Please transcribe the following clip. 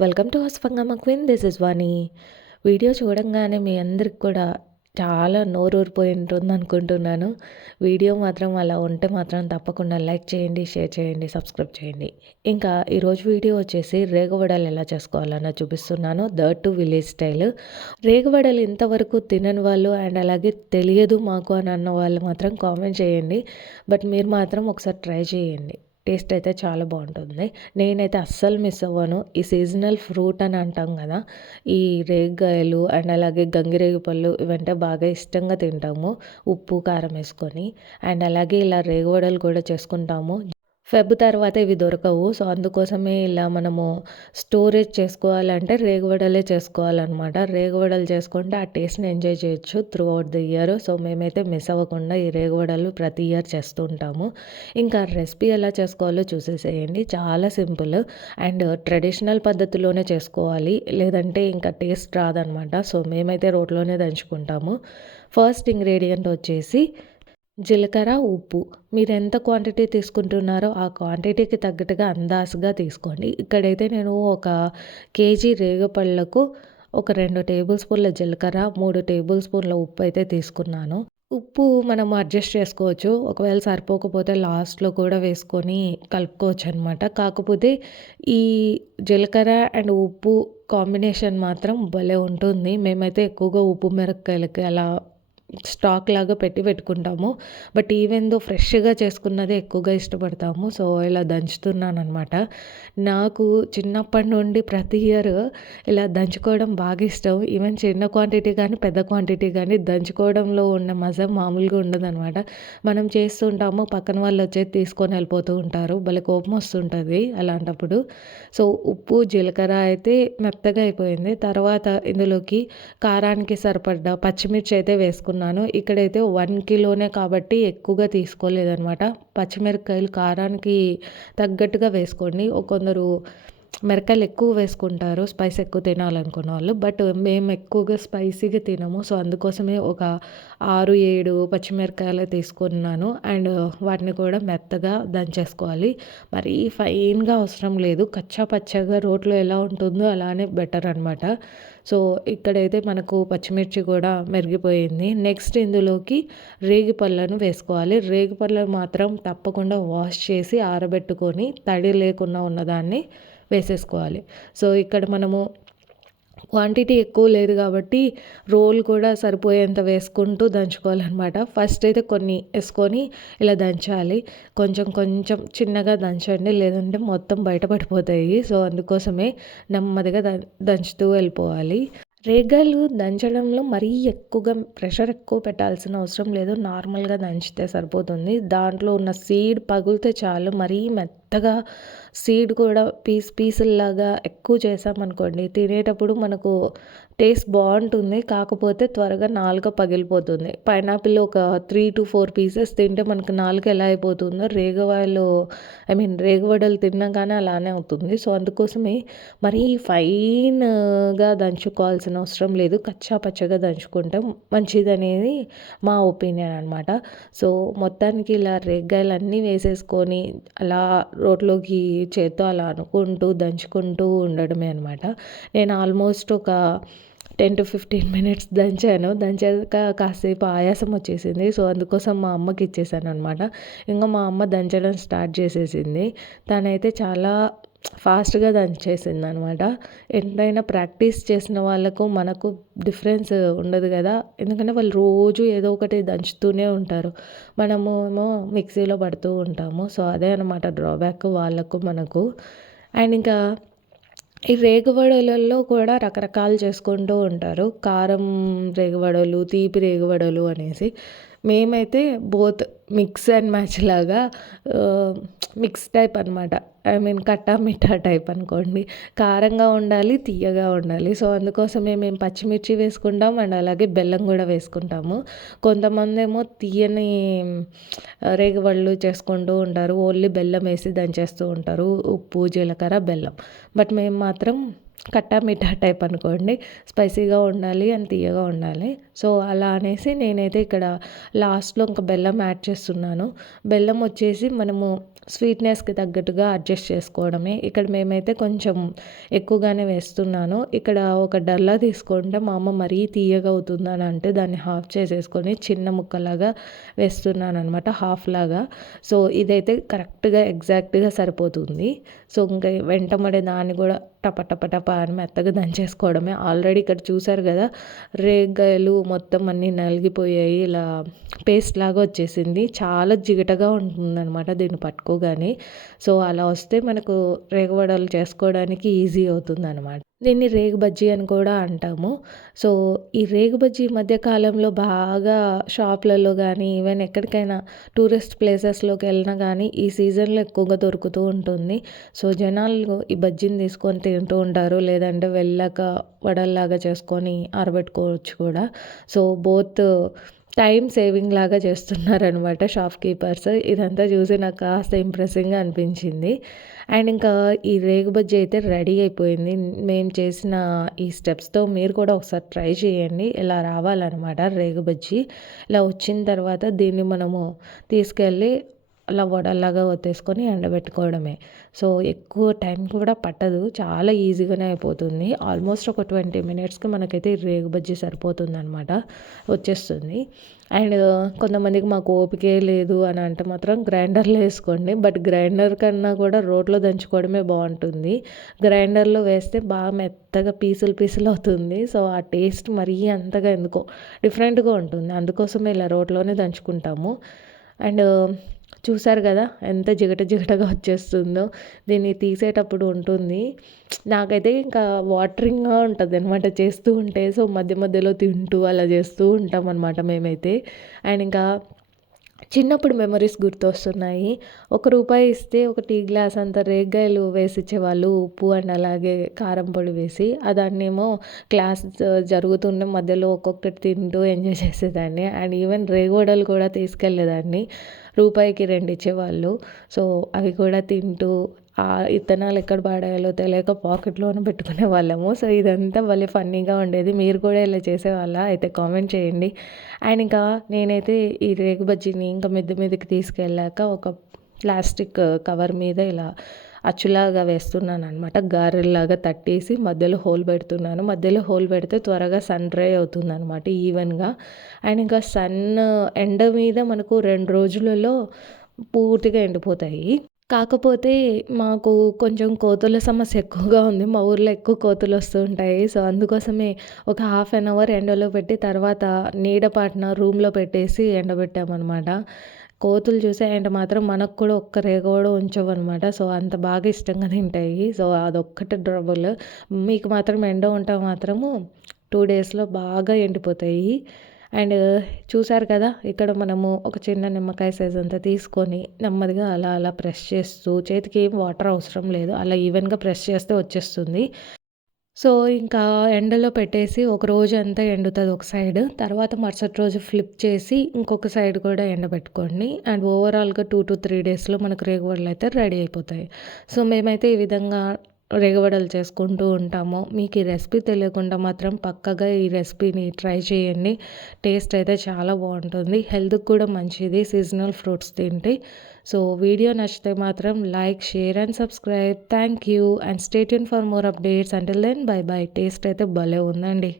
Welcome to హస్ఫంగమ్మ queen this is Vani video చూడంగానే మీ అందరికి కూడా చాలా నోరూరిపోయి ఉంటుంది అనుకుంటున్నాను. వీడియో మాత్రం అలా ఉంటే మాత్రం తప్పకుండా లైక్ చేయండి షేర్ చేయండి సబ్స్క్రైబ్ చేయండి. ఇంకా ఈరోజు వీడియో వచ్చేసి రేగవడలు ఎలా చేసుకోవాలన్నా చూపిస్తున్నాను. ద టు విలేజ్ స్టైల్ రేగవడలు ఇంతవరకు తినని వాళ్ళు అండ్ అలాగే తెలియదు మాకు అని అన్న వాళ్ళు మాత్రం కామెంట్ చేయండి. బట్ మీరు మాత్రం ఒకసారి ట్రై చేయండి. టేస్ట్ అయితే చాలా బాగుంటుంది. నేనైతే అస్సలు మిస్ అవ్వను. ఈ సీజనల్ ఫ్రూట్ అని అంటాం కదా ఈ రేగాయలు అండ్ అలాగే గంగిరేగి పళ్ళు ఇవంటే బాగా ఇష్టంగా తింటాము. ఉప్పు కారం వేసుకొని అండ్ అలాగే ఇలా రేగువడలు కూడా చేసుకుంటాము. ఫెబ్ తర్వాత ఇవి దొరకవు. సో అందుకోసమే ఇలా మనము స్టోరేజ్ చేసుకోవాలంటే రేగువడలే చేసుకోవాలన్నమాట. రేగువడలు చేసుకుంటే ఆ టేస్ట్ని ఎంజాయ్ చేయొచ్చు throughout the year. So మేమైతే మిస్ అవ్వకుండా ఈ రేగువడలు ప్రతి ఇయర్ చేస్తూ ఉంటాము ఇంకా రెసిపీ ఎలా చేసుకోవాలో చూసేసేయండి. చాలా సింపుల్ అండ్ ట్రెడిషనల్ పద్ధతిలోనే చేసుకోవాలి. లేదంటే ఇంకా టేస్ట్ రాదనమాట సో మేమైతే రోట్లోనే దంచుకుంటాము. ఫస్ట్ ఇంగ్రీడియంట్ వచ్చేసి జీలకర్ర ఉప్పు. మీరు ఎంత క్వాంటిటీ తీసుకుంటున్నారో ఆ క్వాంటిటీకి తగ్గట్టుగా అందాజుగా తీసుకోండి. ఇక్కడైతే నేను ఒక కేజీ రేగపళ్ళకు ఒక రెండు టేబుల్ స్పూన్ల జీలకర్ర మూడు టేబుల్ స్పూన్ల ఉప్పు అయితే తీసుకున్నాను. ఉప్పు మనం అడ్జస్ట్ చేసుకోవచ్చు. ఒకవేళ సరిపోకపోతే లాస్ట్లో కూడా వేసుకొని కలుపుకోవచ్చు అనమాట కాకపోతే ఈ జీలకర్ర అండ్ ఉప్పు కాంబినేషన్ మాత్రం భలే ఉంటుంది. మేమైతే ఎక్కువగా ఉప్పు మిరపకాయలకి అలా స్టాక్ లాగా పెట్టి పెట్టుకుంటాము. బట్ ఈవెన్ దో ఫ్రెష్గా చేసుకున్నదే ఎక్కువగా ఇష్టపడతాము. సో ఇలా దంచుతున్నాను అనమాట నాకు చిన్నప్పటి నుండి ప్రతి ఇయర్ ఇలా దంచుకోవడం బాగా ఇష్టం. ఈవెన్ చిన్న క్వాంటిటీ కానీ పెద్ద క్వాంటిటీ కానీ దంచుకోవడంలో ఉన్న మజా మామూలుగా ఉండదనమాట మనం చేస్తుంటాము పక్కన వాళ్ళు వచ్చేది తీసుకొని వెళ్ళిపోతూ ఉంటారు. భలే కోపం వస్తుంటుంది అలాంటప్పుడు. సో ఉప్పు జీలకర్ర అయితే మెత్తగా అయిపోయింది. తర్వాత ఇందులోకి కారానికి సరిపడ్డ పచ్చిమిర్చి అయితే వేసుకున్నాను. తీసుకున్నాను. ఇక్కడైతే వన్ కిలోనే కాబట్టి ఎక్కువగా తీసుకోలేదనమాట పచ్చిమిరపకాయలు కారానికి తగ్గట్టుగా వేసుకోండి. కొందరు మిరకాయలు ఎక్కువ వేసుకుంటారు స్పైస్ ఎక్కువ తినాలనుకున్న వాళ్ళు. బట్ మేము ఎక్కువగా స్పైసీగా తినము. సో అందుకోసమే ఒక ఆరు ఏడు పచ్చిమిరకాయలు తీసుకున్నాను. అండ్ వాటిని కూడా మెత్తగా దంచేసుకోవాలి. మరి ఫైన్గా అవసరం లేదు. కచ్చా పచ్చగా రోట్లో ఎలా ఉంటుందో అలానే బెటర్ అనమాట సో ఇక్కడైతే మనకు పచ్చిమిర్చి కూడా మెరిగిపోయింది. నెక్స్ట్ ఇందులోకి రేగిపళ్ళను వేసుకోవాలి. రేగిపళ్ళను మాత్రం తప్పకుండా వాష్ చేసి ఆరబెట్టుకొని తడి లేకుండా ఉన్నదాన్ని వేసేసుకోవాలి. సో ఇక్కడ మనము క్వాంటిటీ ఎక్కువ లేదు కాబట్టి రోల్ కూడా సరిపోయేంత వేసుకుంటూ దంచుకోవాలన్నమాట. ఫస్ట్ అయితే కొన్ని వేసుకొని ఇలా దంచాలి. కొంచెం కొంచెం చిన్నగా దంచండి. లేదంటే మొత్తం బయటపడిపోతాయి సో అందుకోసమే నెమ్మదిగా దంచుతూ వెళ్ళిపోవాలి. రేగలు దంచడంలో మరీ ఎక్కువగా ప్రెషర్ ఎక్కువ పెట్టాల్సిన అవసరం లేదు. నార్మల్గా దంచితే సరిపోతుంది. దాంట్లో ఉన్న సీడ్ పగిలితే చాలు. మరీ మెత్తగా సీడ్ కూడా పీస్ పీసుల్లాగా ఎక్కువ చేసామనుకోండి తినేటప్పుడు మనకు టేస్ట్ బాగుంటుంది. కాకపోతే త్వరగా నాలుక పగిలిపోతుంది. పైనాపిల్ ఒక త్రీ టు ఫోర్ పీసెస్ తింటే మనకు నాలుక ఎలా అయిపోతుందో రేగవాయలు ఐ మీన్ రేగవడలు తిన్నాగానే అలానే అవుతుంది. సో అందుకోసమే మరీ ఫైన్గా దంచుకోవాల్సిన అవసరం లేదు. కచ్చా పచ్చగా దంచుకుంటే మంచిదనేది మా ఒపీనియన్ అనమాట సో మొత్తానికి ఇలా రేగ్గాయలు అన్నీ వేసేసుకొని అలా రోట్లోకి చేత్తో అలా అనుకుంటూ దంచుకుంటూ ఉండడమే అనమాట నేను ఆల్మోస్ట్ ఒక టెన్ టు ఫిఫ్టీన్ మినిట్స్ దంచాను. దంచాక కాసేపు ఆయాసం వచ్చేసింది. సో అందుకోసం మా అమ్మకి ఇచ్చేసాను అనమాట ఇంకా మా అమ్మ దంచడం స్టార్ట్ చేసేసింది. తనైతే చాలా ఫాస్ట్గా దంచేసింది అనమాట ఎంతైనా ప్రాక్టీస్ చేసిన వాళ్ళకు మనకు డిఫరెన్స్ ఉండదు కదా. ఎందుకంటే వాళ్ళు రోజు ఏదో ఒకటి దంచుతూనే ఉంటారు. మనము ఏమో మిక్సీలో పడుతూ ఉంటాము. సో అదే అనమాట డ్రాబ్యాక్ వాళ్ళకు మనకు. అండ్ ఇంకా ఈ రేగువడలలో కూడా రకరకాలు చేసుకుంటూ ఉంటారు. కారం రేగువడలు తీపి రేగువడలు అనేసి. మేమైతే బోత్ మిక్స్ అండ్ మ్యాచ్ లాగా మిక్స్ టైప్ అనమాట ఐ మీన్ కట్టా మిఠా టైప్ అనుకోండి. కారంగా ఉండాలి తీయగా ఉండాలి. సో అందుకోసమే మేము పచ్చిమిర్చి వేసుకుంటాం అండ్ అలాగే బెల్లం కూడా వేసుకుంటాము. కొంతమంది ఏమో తీయని రేగవళ్ళు చేసుకుంటూ ఉంటారు. ఓన్లీ బెల్లం వేసి దంచేస్తూ ఉంటారు. ఉప్పు జీలకర్ర బెల్లం. బట్ మేము మాత్రం కట్టా మిఠా టైప్ అనుకోండి. స్పైసీగా ఉండాలి అండ్ తీయగా ఉండాలి. సో అలా అనేసి నేనైతే ఇక్కడ లాస్ట్లో ఇంకా బెల్లం యాడ్ చేస్తున్నాను. బెల్లం వచ్చేసి మనము స్వీట్నెస్కి తగ్గట్టుగా అడ్జస్ట్ చేసుకోవడమే. ఇక్కడ మేమైతే కొంచెం ఎక్కువగానే వేస్తున్నాను. ఇక్కడ ఒక డల్లా తీసుకుంటే మా అమ్మ మరీ తీయగా అవుతుందని అంటే దాన్ని హాఫ్ చేసేసుకొని చిన్న ముక్కలాగా వేస్తున్నాను అనమాట హాఫ్ లాగా. సో ఇదైతే కరెక్ట్గా ఎగ్జాక్ట్గా సరిపోతుంది. సో ఇంకా వెంటబడే దాన్ని కూడా టప టప టప అని మెత్తగా దంచేసుకోవడమే. ఆల్రెడీ ఇక్కడ చూసారు కదా రేగ్గాయలు మొత్తం అన్నీ నలిగిపోయాయి. ఇలా పేస్ట్ లాగా వచ్చేసింది. చాలా జిగటగా ఉంటుందన్నమాట దీన్ని పట్టుకోగానే. సో అలా వస్తే మనకు రేగవడలు చేసుకోవడానికి ఈజీ అవుతుంది అనమాట దీన్ని రేగు బజ్జీ అని కూడా అంటాము. సో ఈ రేగు బజ్జీ మధ్యకాలంలో బాగా షాప్లలో కానీ ఈవెన్ ఎక్కడికైనా టూరిస్ట్ ప్లేసెస్లోకి వెళ్ళినా కానీ ఈ సీజన్లో ఎక్కువగా దొరుకుతూ ఉంటుంది. సో జనాలు ఈ బజ్జీని తీసుకొని తింటూ ఉంటారు. లేదంటే వెళ్ళాక వడల్లాగా చేసుకొని ఆరబెట్టుకోవచ్చు కూడా. సో బోత్ టైం సేవింగ్ లాగా చేస్తున్నారనమాట షాప్ కీపర్స్. ఇదంతా చూసి నాకు కాస్త ఇంప్రెసింగ్గా అనిపించింది. అండ్ ఇంకా ఈ రేగు బజ్జీ అయితే రెడీ అయిపోయింది. మేము చేసిన ఈ స్టెప్స్తో మీరు కూడా ఒకసారి ట్రై చేయండి. ఇలా రావాలన్నమాట రేగు బజ్జీ. ఇలా వచ్చిన తర్వాత దీన్ని మనము తీసుకెళ్ళి అలా వడల్లాగా ఒత్తేసుకొని ఎండబెట్టుకోవడమే. సో ఎక్కువ టైం కూడా పట్టదు. చాలా ఈజీగానే అయిపోతుంది. ఆల్మోస్ట్ ఒక ట్వంటీ మినిట్స్కి మనకైతే రేగు బజ్జీ సరిపోతుంది అనమాట వచ్చేస్తుంది. అండ్ కొంతమందికి మాకు ఓపికే లేదు అని అంటే మాత్రం గ్రైండర్లో వేసుకోండి. బట్ గ్రైండర్ కన్నా కూడా రోట్లో దంచుకోవడమే బాగుంటుంది. గ్రైండర్లో వేస్తే బాగా మెత్తగా పీసులు పీసులు అవుతుంది. సో ఆ టేస్ట్ మరీ అంతగా ఎందుకో డిఫరెంట్గా ఉంటుంది. అందుకోసమే ఇలా రోట్లోనే దంచుకుంటాము. అండ్ చూసారు కదా ఎంత జిగట జిగటగా వచ్చేస్తుందో. దీన్ని తీసేటప్పుడు ఉంటుంది. నాకైతే ఇంకా వాటరింగ్గా ఉంటుంది అనమాట చేస్తూ ఉంటే. సో మధ్య మధ్యలో తింటూ అలా చేస్తూ ఉంటాం అనమాట మేమైతే. అండ్ ఇంకా చిన్నప్పుడు మెమరీస్ గుర్తొస్తున్నాయి. ఒక రూపాయి ఇస్తే ఒక టీ గ్లాస్ అంత రేగ్గాయలు వేసి ఇచ్చేవాళ్ళు ఉప్పు అండ్ అలాగే కారం పొడి వేసి దాన్నేమో క్లాస్ జరుగుతున్న మధ్యలో ఒక్కొక్కటి తింటూ ఎంజాయ్ చేసేదాన్ని. అండ్ ఈవెన్ రేగోడలు కూడా తీసుకెళ్ళేదాన్ని. రూపాయికి రెండు ఇచ్చేవాళ్ళు. సో అవి కూడా తింటూ ఇత్తనాలు ఎక్కడ పాడేయాలో తెలియక పాకెట్లోనే పెట్టుకునే వాళ్ళము. సో ఇదంతా భలే ఫన్నీగా ఉండేది. మీరు కూడా ఇలా చేసేవాళ్ళ? అయితే కామెంట్ చేయండి. అండ్ ఇంకా నేనైతే ఈ రేగు బజ్జీని ఇంకా మిద్దె మీదకి తీసుకెళ్ళాక ఒక ప్లాస్టిక్ కవర్ మీద ఇలా అచ్చులాగా వేస్తున్నాను అనమాట గారెల్లాగా తట్టేసి మధ్యలో హోల్ పెడుతున్నాను. మధ్యలో హోల్ పెడితే త్వరగా సన్ డ్రై అవుతుంది అనమాట ఈవెన్గా. అండ్ ఇంకా సన్ ఎండ మీద మనకు రెండు రోజులలో పూర్తిగా ఎండిపోతాయి. కాకపోతే మాకు కొంచెం కోతుల సమస్య ఎక్కువగా ఉంది. మా ఊర్లో ఎక్కువ కోతులు వస్తూ ఉంటాయి. సో అందుకోసమే ఒక హాఫ్ అన్ అవర్ ఎండలో పెట్టి తర్వాత నీడపాటిన రూమ్లో పెట్టేసి ఎండబెట్టామన్నమాట. కోతులు చూసాయంటే మాత్రం మనకు కూడా ఒక్క రేగ కూడా ఉంచవన్నమాట. సో అంత బాగా ఇష్టంగా తింటాయి. సో అదొక్కటి ట్రబుల్. మీకు మాత్రం ఎండ ఉంటే మాత్రము టూ డేస్లో బాగా ఎండిపోతాయి. అండ్ చూసారు కదా ఇక్కడ మనము ఒక చిన్న నిమ్మకాయ సైజ్ అంతా తీసుకొని నెమ్మదిగా అలా అలా ప్రెస్ చేస్తూ చేతికి ఏం వాటర్ అవసరం లేదు. అలా ఈవెన్గా ప్రెస్ చేస్తే వచ్చేస్తుంది. సో ఇంకా ఎండలో పెట్టేసి ఒక రోజు అంతా ఎండుతుంది ఒక సైడ్ తర్వాత మరుసటి రోజు ఫ్లిప్ చేసి ఇంకొక సైడ్ కూడా ఎండబెట్టుకోండి. అండ్ ఓవరాల్గా టూ టు త్రీ డేస్లో మనకు రేగుబడులు అయితే రెడీ అయిపోతాయి. సో మేమైతే ఈ విధంగా రేగవడలు చేసుకుంటూ ఉంటాము. మీకు ఈ రెసిపీ తెలియకుండా మాత్రం పక్కగా ఈ రెసిపీని ట్రై చేయండి. టేస్ట్ అయితే చాలా బాగుంటుంది. హెల్త్కి కూడా మంచిది. సీజనల్ ఫ్రూట్స్ తింటే. సో వీడియో నచ్చితే మాత్రం like share and subscribe. Thank you and stay in for more updates. Until then bye bye. Taste అయితే భలే ఉందండి.